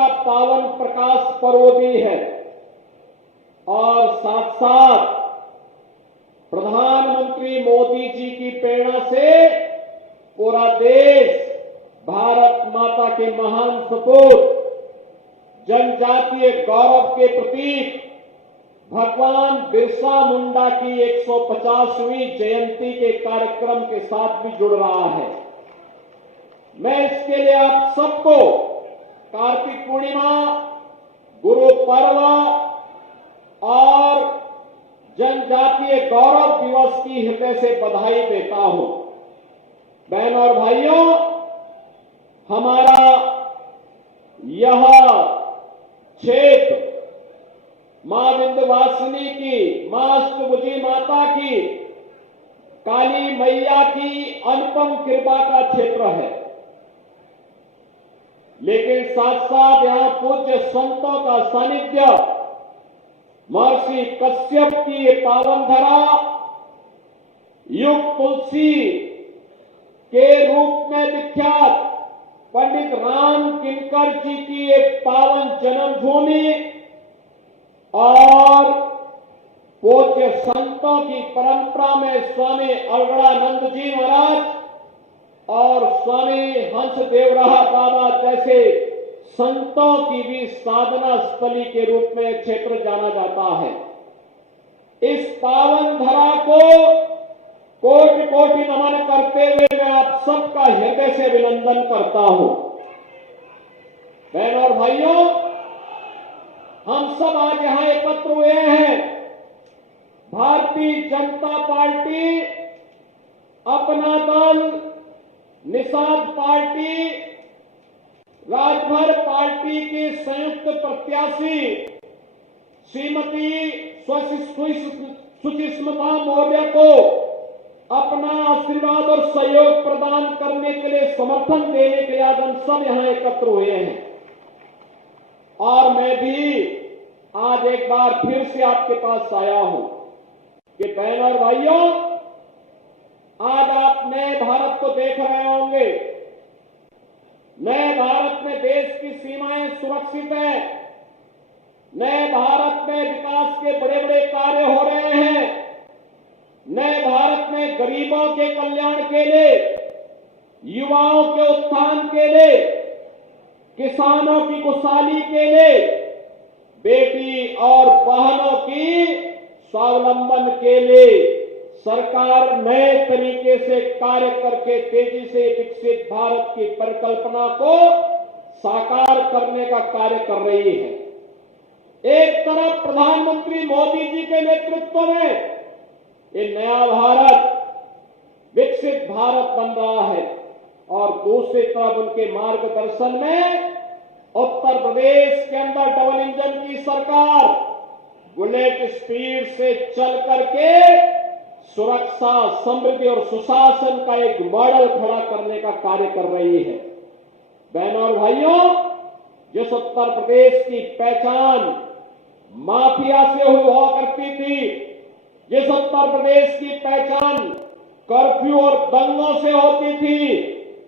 का पावन प्रकाश पर्व भी है और साथ साथ प्रधानमंत्री मोदी जी की प्रेरणा से पूरा देश भारत माता के महान सपूत जनजातीय गौरव के प्रतीक भगवान बिरसा मुंडा की 150वीं जयंती के कार्यक्रम के साथ भी जुड़ रहा है। मैं इसके लिए आप सबको कार्तिक पूर्णिमा, गुरु पर्व और जनजातीय गौरव दिवस की हृदय से बधाई देता हूं। बहनों और भाइयों, हमारा यह क्षेत्र मां विंध्यवासिनी की, मां अष्टभुजी माता की, काली मैया की अनुपम कृपा का क्षेत्र है। लेकिन साथ साथ यहां पूज्य संतों का सानिध्य, महर्षि कश्यप की ये पावन धरा, युग तुलसी के रूप में विख्यात पंडित राम किंकर जी की एक पावन जन्मभूमि और पूज्य संतों की परंपरा में स्वामी अलगड़ानंद जी महाराज और स्वामी हंसदेवराह बाबा जैसे संतों की भी साधना स्थली के रूप में क्षेत्र जाना जाता है। इस पावन धरा को कोटि कोटि नमन करते हुए मैं आप सबका हृदय से अभिनंदन करता हूं। बहनों और भाइयों, हम सब आज यहां एकत्र हुए हैं। भारतीय जनता पार्टी, अपना दल, निषाद पार्टी, राजभर पार्टी की संयुक्त प्रत्याशी श्रीमती सुषमा मौर्य को अपना आशीर्वाद और सहयोग प्रदान करने के लिए, समर्थन देने के लिए आज हम सब यहां एकत्र हुए हैं। और मैं भी आज एक बार फिर से आपके पास आया हूं कि बहनों और भाइयों, आज आप नए भारत को देख रहे होंगे। नए भारत में देश की सीमाएं सुरक्षित है। नए भारत में विकास के बड़े बड़े कार्य हो रहे हैं। नए भारत में गरीबों के कल्याण के लिए, युवाओं के उत्थान के लिए, किसानों की खुशहाली के लिए, बेटी और बहनों की स्वावलंबन के लिए सरकार नए तरीके से कार्य करके तेजी से विकसित भारत की परिकल्पना को साकार करने का कार्य कर रही है। एक तरफ प्रधानमंत्री मोदी जी के नेतृत्व में ये नया भारत, विकसित भारत बन रहा है और दूसरी तरफ उनके मार्गदर्शन में उत्तर प्रदेश के अंदर डबल इंजन की सरकार बुलेट स्पीड से चल करके सुरक्षा, समृद्धि और सुशासन का एक मॉडल खड़ा करने का कार्य कर रही है। बहनों और भाइयों, जिस उत्तर प्रदेश की पहचान माफिया से हुआ करती थी, जिस उत्तर प्रदेश की पहचान कर्फ्यू और दंगों से होती थी,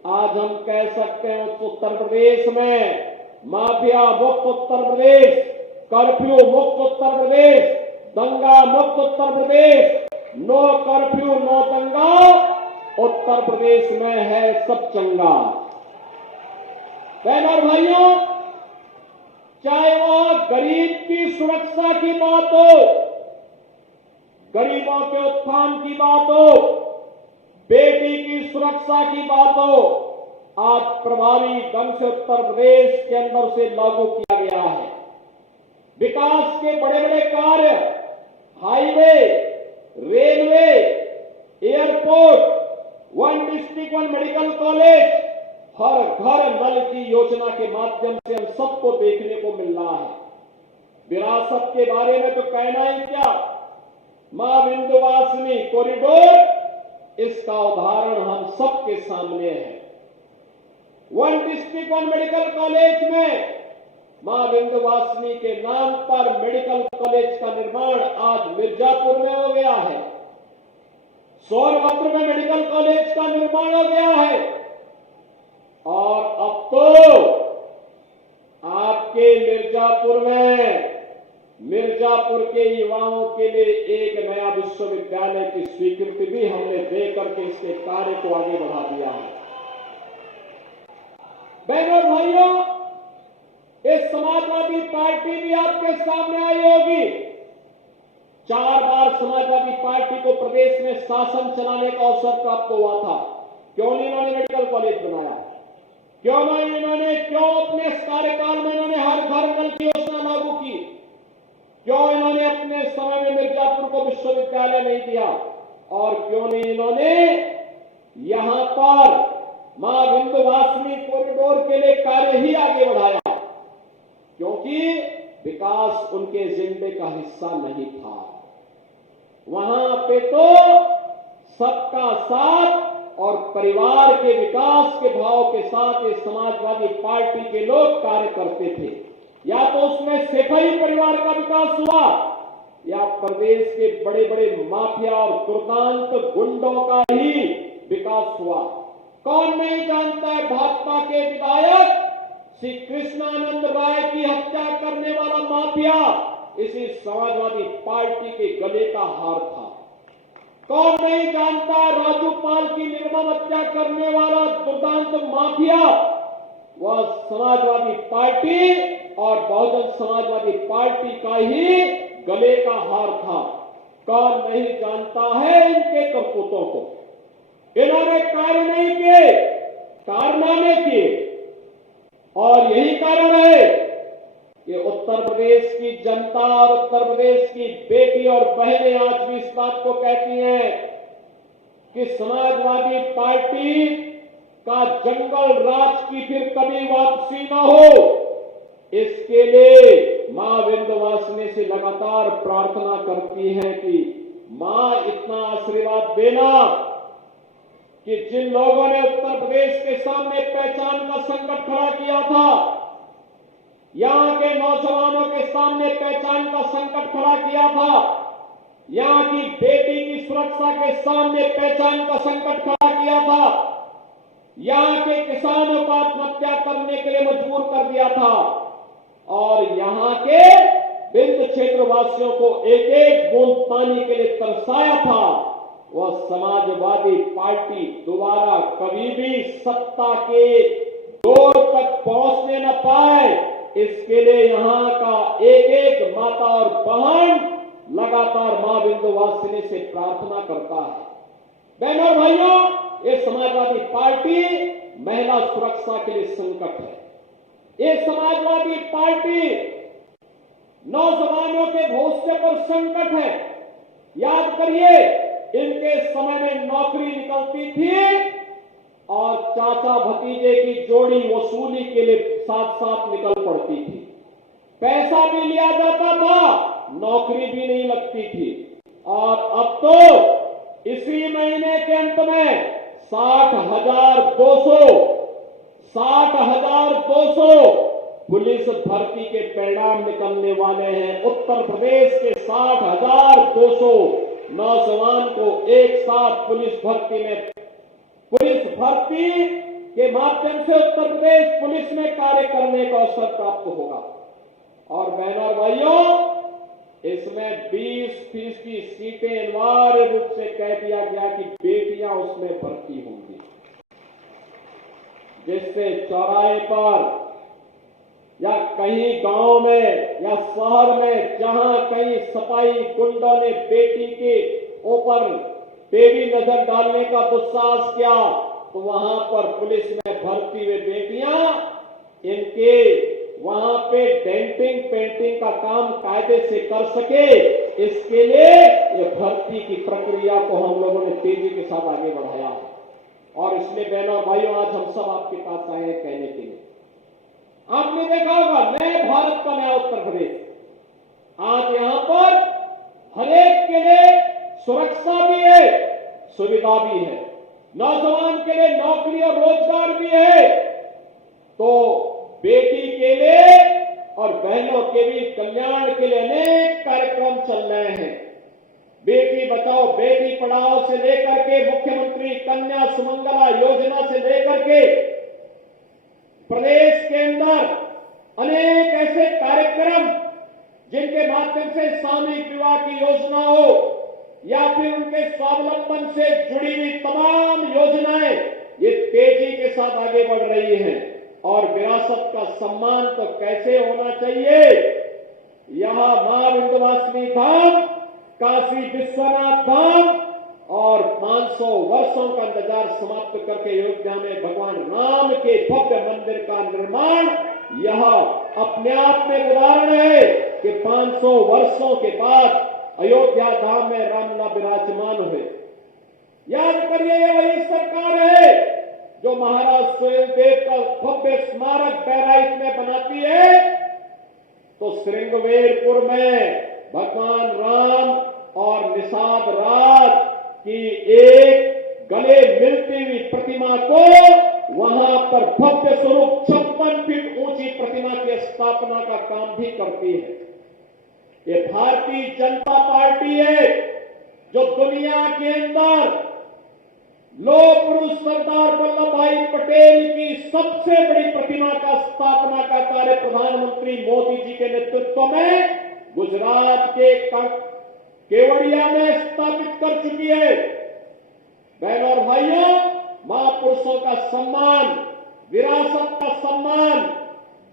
आज हम कह सकते हैं उस उत्तर प्रदेश में माफिया मुक्त उत्तर प्रदेश, कर्फ्यू मुक्त उत्तर प्रदेश, दंगा मुक्त Uttar Pradesh, no curfew no दंगा उत्तर प्रदेश में है सब चंगा। बहनों और भाइयों, चाहे वह गरीब की सुरक्षा की बात हो, गरीबों के उत्थान की बात हो, बेटी की सुरक्षा की बात हो, आज प्रभावी ढंग से उत्तर प्रदेश के अंदर से लागू किया गया है। विकास के बड़े बड़े कार्य, highway, railway, airport, one district one medical college, हर घर नल की योजना के माध्यम से हम सबको देखने को मिल रहा है। विरासत के बारे में तो कहना ही क्या, मां विंध्यवासिनी कॉरिडोर इसका उदाहरण हम सबके सामने है। One district one medical college में मां विंध्यवासिनी के नाम पर मेडिकल कॉलेज का निर्माण आज मिर्जापुर में हो गया है। सोनभद्र में मेडिकल कॉलेज का निर्माण हो गया है और अब तो आप मिर्जापुर के युवाओं के लिए एक नया विश्वविद्यालय की स्वीकृति भी हमने देकर के इसके कार्य को आगे बढ़ा दिया है। बहनों और भाइयों, इस समाजवादी पार्टी भी आपके सामने आई होगी। 4 बार समाजवादी पार्टी को प्रदेश में शासन चलाने का अवसर प्राप्त हुआ था। क्यों नहीं इन्होंने मेडिकल कॉलेज बनाया? क्यों अपने इस कार्यकाल में इन्होंने हर घर नल की योजना लागू की? क्यों इन्होंने अपने समय में मिर्जापुर को विश्वविद्यालय नहीं दिया? और क्यों नहीं इन्होंने यहां पर मां विंध्यवासिनी कॉरिडोर के लिए कार्य ही आगे बढ़ाया? क्योंकि विकास उनके एजेंडे का हिस्सा नहीं था। वहां पे तो सबका साथ और परिवार के विकास के भाव के साथ ये समाजवादी पार्टी के लोग कार्य करते थे। या तो उसमें सिपाही परिवार का विकास हुआ, या प्रदेश के बड़े बड़े माफिया और दुर्दांत गुंडों का ही विकास हुआ। कौन नहीं जानता है भाजपा के विधायक श्री कृष्णानंद राय की हत्या करने वाला माफिया इसी समाजवादी पार्टी के गले का हार था। कौन नहीं जानता राजूपाल की निर्मम हत्या करने वाला दुर्दांत माफिया वह समाजवादी पार्टी और बहुजन समाजवादी पार्टी का ही गले का हार था। कौन नहीं जानता है इनके करतूतों को? इन्होंने कार्य नहीं किए, कारनामे किए। और यही कारण है कि उत्तर प्रदेश की जनता और उत्तर प्रदेश की बेटी और बहनें आज भी इस बात को कहती हैं कि समाजवादी पार्टी का जंगल राज की फिर कभी वापसी न हो। इसके लिए मां विंध्यवासिनी से लगातार प्रार्थना करती हैं कि मां इतना आशीर्वाद देना कि जिन लोगों ने उत्तर प्रदेश के सामने पहचान का संकट खड़ा किया था, यहां के नौजवानों के सामने पहचान का संकट खड़ा किया था, यहां की बेटी की सुरक्षा के सामने पहचान का संकट खड़ा किया था, यहां के किसानों को आत्महत्या करने के लिए मजबूर कर दिया था, और यहां के विंध्य क्षेत्र वासियों को एक एक बूंद पानी के लिए तरसाया था, वह समाजवादी पार्टी दोबारा कभी भी सत्ता के दौर तक पहुंचने न पाए। इसके लिए यहां का एक एक माता और बहन लगातार मां विंध्यवासिनी से प्रार्थना करता है। बहनों और भाइयों, ये समाजवादी पार्टी महिला सुरक्षा के लिए संकट है। ये समाजवादी पार्टी नौजवानों के भविष्य पर संकट है। याद करिए, इनके समय में नौकरी निकलती थी और चाचा भतीजे की जोड़ी वसूली के लिए साथ साथ निकल पड़ती थी। पैसा भी लिया जाता था, नौकरी भी नहीं लगती थी। और अब तो इसी महीने के अंत में 60,200 पुलिस भर्ती के परिणाम निकलने वाले हैं। उत्तर प्रदेश के 60,200 नौजवान को एक साथ पुलिस भर्ती के माध्यम से उत्तर प्रदेश पुलिस में कार्य करने का अवसर प्राप्त होगा। और बहनों और भाइयों, इसमें 20% सीटें अनिवार्य रूप से कह दिया गया कि बेटियां उसमें भर्ती होंगी, जिससे चौराहे पर या कहीं गांव में या शहर में जहां कहीं सपाई गुंडों ने बेटी के ऊपर बेबी नजर डालने का दुस्साहस किया, तो वहां पर पुलिस में भर्ती हुए बेटियां इनके वहां पे डेंटिंग पेंटिंग का काम कायदे से कर सके, इसके लिए ये भर्ती की प्रक्रिया को हम लोगों ने तेजी के साथ आगे बढ़ाया है। और इसलिए बहनों और भाइयों, आज हम सब आपके पास आए हैं कहने के लिए। आपने देखा होगा नए भारत का नया उत्तर प्रदेश, आज यहां पर हरेक के लिए सुरक्षा भी है, सुविधा भी है, नौजवान के लिए नौकरी और रोजगार भी है, तो बेटी के लिए और बहनों के भी कल्याण के लिए अनेक कार्यक्रम चल रहे हैं। बेटी बचाओ बेटी पढ़ाओ से लेकर के मुख्यमंत्री कन्या सुमंगला योजना से लेकर के प्रदेश के अंदर अनेक ऐसे कार्यक्रम जिनके माध्यम से सामूहिक विवाह की योजना हो या फिर उनके स्वावलंबन से जुड़ी हुई तमाम योजनाएं ये तेजी के साथ आगे बढ़ रही हैं। और विरासत का सम्मान तो कैसे होना चाहिए, यहां मां विंध्यवासिनी धाम, काशी विश्वनाथ धाम और 500 वर्षों का इंतजार समाप्त करके अयोध्या में भगवान राम के भव्य मंदिर का निर्माण यह अपने आप में उदाहरण है कि 500 वर्षों के बाद अयोध्या धाम में रामलला विराजमान हुए। याद करिए, ये वही सरकार है जो महाराज सुहेलदेव का भव्य स्मारक बहराइच में बनाती है, तो श्रृंगवेरपुर में भगवान राम और निषाद राज की एक गले मिलती हुई प्रतिमा को वहां पर भव्य स्वरूप 56 फीट ऊंची प्रतिमा की स्थापना का काम भी करती है। ये भारतीय जनता पार्टी है जो दुनिया के अंदर लौह पुरुष सरदार वल्लभ भाई पटेल की सबसे बड़ी प्रतिमा का स्थापना का कार्य प्रधानमंत्री मोदी जी के नेतृत्व में गुजरात के केवड़िया में स्थापित कर चुकी है। बहनों और भाइयों, महापुरुषों का सम्मान, विरासत का सम्मान,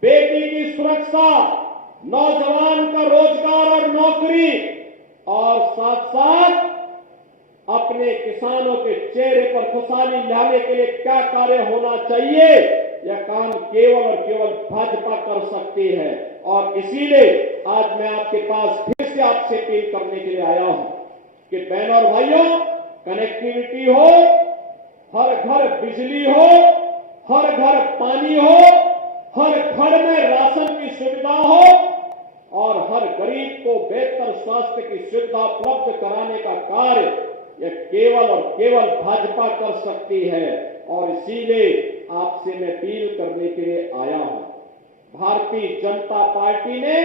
बेटी की सुरक्षा, नौजवान का रोजगार और नौकरी और साथ साथ अपने किसानों के चेहरे पर खुशहाली लाने के लिए क्या कार्य होना चाहिए, यह काम केवल और केवल भाजपा कर सकती है। और इसीलिए आज मैं आपके पास फिर से आपसे अपील करने के लिए आया हूं कि बहनों और भाइयों, कनेक्टिविटी हो, हर घर बिजली हो, हर घर पानी हो, हर घर में राशन की सुविधा हो और हर गरीब को बेहतर स्वास्थ्य की सुविधा उपलब्ध कराने का कार्य यह केवल और केवल भाजपा कर सकती है। और इसीलिए आपसे मैं अपील करने के लिए आया हूं। भारतीय जनता पार्टी ने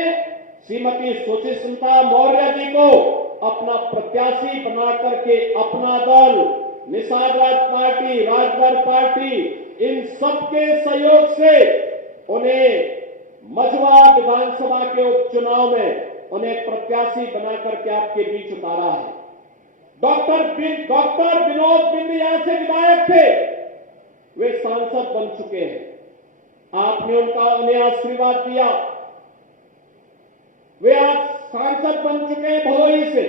श्रीमती सुचिस्मिता मौर्य जी को अपना प्रत्याशी बना करके अपना दल, निषाद राज पार्टी, राजभर पार्टी, इन सबके सहयोग से उन्हें मझवा विधानसभा के उपचुनाव में उन्हें प्रत्याशी बना करके आपके बीच उतारा है। डॉक्टर विनोद बिंद यहां से विधायक थे, वे सांसद बन चुके हैं। आपने उन्हें आशीर्वाद दिया, वे आज सांसद बन चुके हैं भदोही से।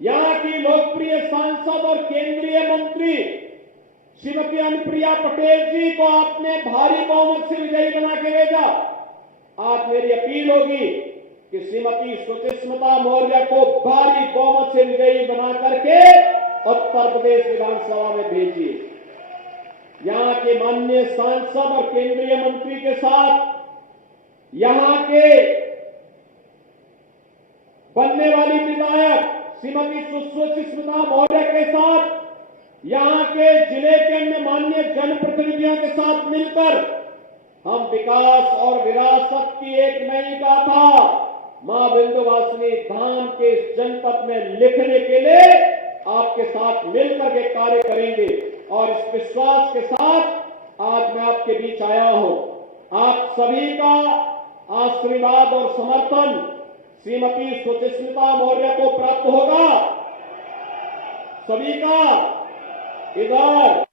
यहां की लोकप्रिय सांसद और केंद्रीय मंत्री श्रीमती अनुप्रिया पटेल जी को आपने भारी बहुमत से विजयी बना के भेजा। आज मेरी अपील होगी कि श्रीमती सुचिस्मिता मौर्य को भारी बहुमत से विजयी बना करके उत्तर प्रदेश विधानसभा में भेजिए। यहां के माननीय सांसद और केंद्रीय मंत्री के साथ यहां के बनने वाली विधायक श्रीमती सुचिस्मिता मौर्य के साथ यहां के जिले के अन्य माननीय जनप्रतिनिधियों के साथ मिलकर हम विकास और विरासत की एक नई गाथा मां विंध्यवासिनी धाम के जनपद में लिखने के लिए आपके साथ मिलकर के कार्य करेंगे। और इस विश्वास के साथ आज मैं आपके बीच आया हूं। आप सभी का आशीर्वाद और समर्थन श्रीमती सुचिस्मिता मौर्य को प्राप्त होगा। सभी का इधर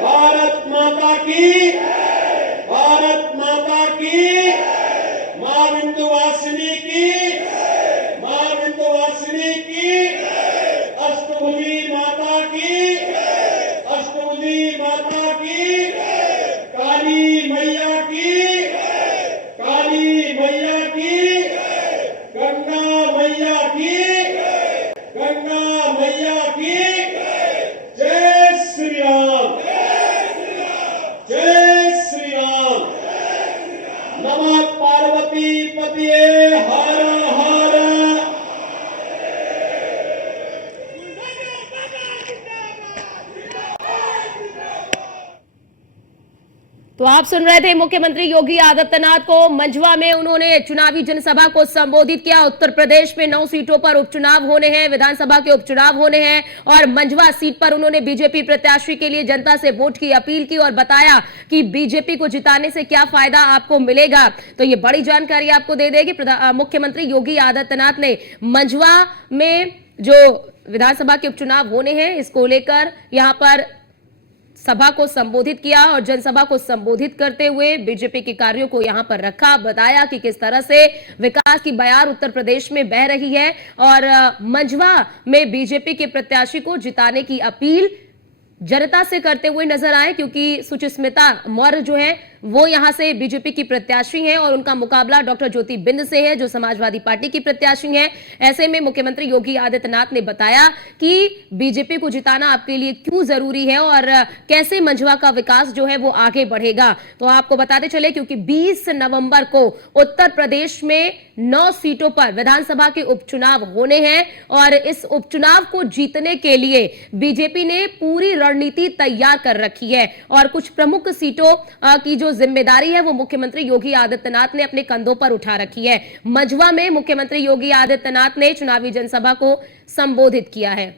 भारत माता की, भारत माता की, मां विंध्यवासिनी की, मां विंध्यवासिनी की, अष्टभुजी माता की, अष्टभुजी माता की, काली मैया की, काली मैया की, गंगा मैया की, गंगा मैया की। जय श्री राम, जय श्री राम, नमः पार्वती पतिये तो आप सुन रहे थे मुख्यमंत्री योगी आदित्यनाथ को। मंझवा में उन्होंने चुनावी जनसभा को संबोधित किया। उत्तर प्रदेश में 9 सीटों पर उपचुनाव होने हैं, विधानसभा के उपचुनाव होने हैं और मंझवा सीट पर उन्होंने बीजेपी प्रत्याशी के लिए जनता से वोट की अपील की और बताया कि बीजेपी को जिताने से क्या फायदा आपको मिलेगा। तो ये बड़ी जानकारी आपको दे देगी। मुख्यमंत्री योगी आदित्यनाथ ने मंझवा में जो विधानसभा के उपचुनाव होने हैं इसको लेकर यहां पर सभा को संबोधित किया और जनसभा को संबोधित करते हुए बीजेपी के कार्यों को यहां पर रखा। बताया कि किस तरह से विकास की बयार उत्तर प्रदेश में बह रही है और मंझवा में बीजेपी के प्रत्याशी को जिताने की अपील जनता से करते हुए नजर आए, क्योंकि सुचिस्मिता मौर्य जो है वो यहां से बीजेपी की प्रत्याशी हैं और उनका मुकाबला डॉक्टर ज्योति बिंद से है जो समाजवादी पार्टी की प्रत्याशी हैं। ऐसे में मुख्यमंत्री योगी आदित्यनाथ ने बताया कि बीजेपी को जिताना आपके लिए क्यों जरूरी है और कैसे मंझवा का विकास जो है वो आगे बढ़ेगा। तो आपको बताते चले क्योंकि 20 नवंबर को उत्तर प्रदेश में 9 सीटों पर विधानसभा के उपचुनाव होने हैं और इस उपचुनाव को जीतने के लिए बीजेपी ने पूरी रणनीति तैयार कर रखी है और कुछ प्रमुख सीटों की जो जिम्मेदारी है वो मुख्यमंत्री योगी आदित्यनाथ ने अपने कंधों पर उठा रखी है। मंझवा में मुख्यमंत्री योगी आदित्यनाथ ने चुनावी जनसभा को संबोधित किया है।